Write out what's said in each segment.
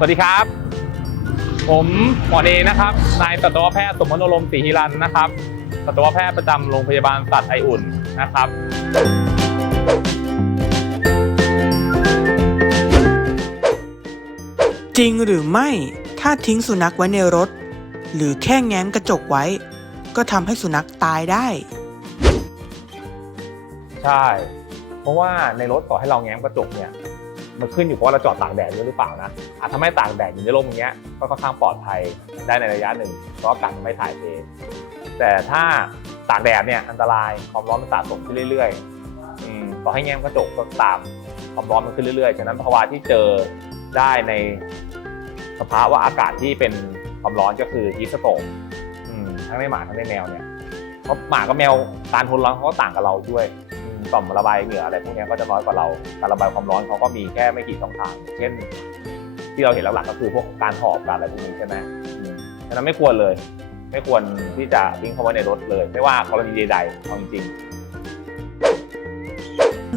สวัสดีครับ ผมหมอเอนะครับ นายสัตวแพทย์สมมโนรมศรีฮิรันนะครับ สัตวแพทย์ประจำโรงพยาบาลสัตว์ไออุ่นนะครับ จริงหรือไม่ถ้าทิ้งสุนัขไว้ในรถ หรือแค่แง้มกระจกไว้ ก็ทำให้สุนัขตายได้ ใช่ เพราะว่าในรถต่อให้เราแง้มกระจกเนี่ย มันขึ้นอยู่เพราะว่าเราจอดตากแดดด้วยหรือเปล่านะอาจทำให้ตากแดดอยู่ในร่มอย่างเงี้ยก็ค่อนข้างปลอดภัยได้ในระยะหนึ่งเพราะอากาศมันไม่ถ่ายเทแต่ถ้าตากแดดเนี่ยอันตรายความร้อนมันสะสมขึ้นเรื่อยๆต่อให้แง้มกระจกก็ตามความร้อนมันขึ้นเรื่อยๆฉะนั้นภาวะที่เจอได้ในสภาวะอากาศที่เป็นความร้อนก็คือฮีสโตกทั้งในหมาทั้งในแมวเนี่ยเพราะหมากับแมวการทนร้อนเขาก็ต่างกับเราด้วย ต่อมระบายเหงื่ออะไรพวกเนี้ยก็จะน้อยกว่าเราการระบายความร้อนเขาก็มีแค่ไม่กี่ช่องทาง เช่น ที่เราเห็นหลักๆก็คือพวกการหอบการอะไรพวกนี้ใช่ไหมอืมฉะนั้นไม่ควรเลย ไม่ควรที่จะทิ้งเขาไว้ในรถเลย ไม่ว่ากรณีใดๆเอาจริง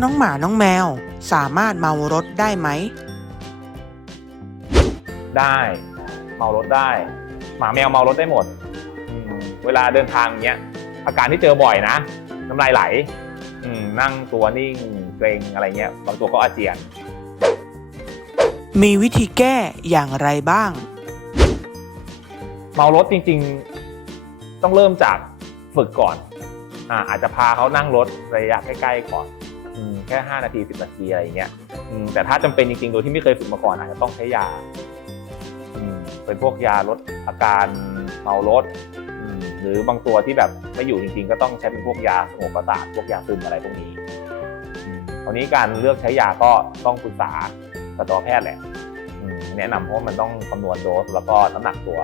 น้องหมาน้องแมวสามารถเมารถได้ไหมๆได้เมารถได้ หมาแมวเมารถได้หมดอืมเวลาเดินทางเนี้ยอาการที่เจอบ่อยนะ น้ำลายไหลอืม นั่งตัวนิ่งเกรงอะไรเงี้ยบางตัวก็อาเจียน มีวิธีแก้อย่างไรบ้าง เมารถจริงๆ ต้องเริ่มจากฝึกก่อนอ่าอาจจะพาเขานั่งรถระยะใกล้ๆก่อนอืมแค่ 5 นาที 10 นาทีอะไรอย่างเงี้ยอืมแต่ถ้าจำเป็นจริงๆ โดยที่ไม่เคยฝึกมาก่อนอาจจะต้องใช้ยาอืมเป็นพวกยาลดอาการเมารถอืม หรือบางตัวที่แบบไม่อยู่จริงๆ ก็ต้องใช้เป็นพวกยาสงบประสาทพวกยาซึมอะไรพวกนี้อืมคราวนี้การเลือกใช้ยาก็ต้องปรึกษาสัตวแพทย์แหละอืมแนะนำเพราะว่ามันต้องคำนวณโดสแล้วก็น้ำหนักตัว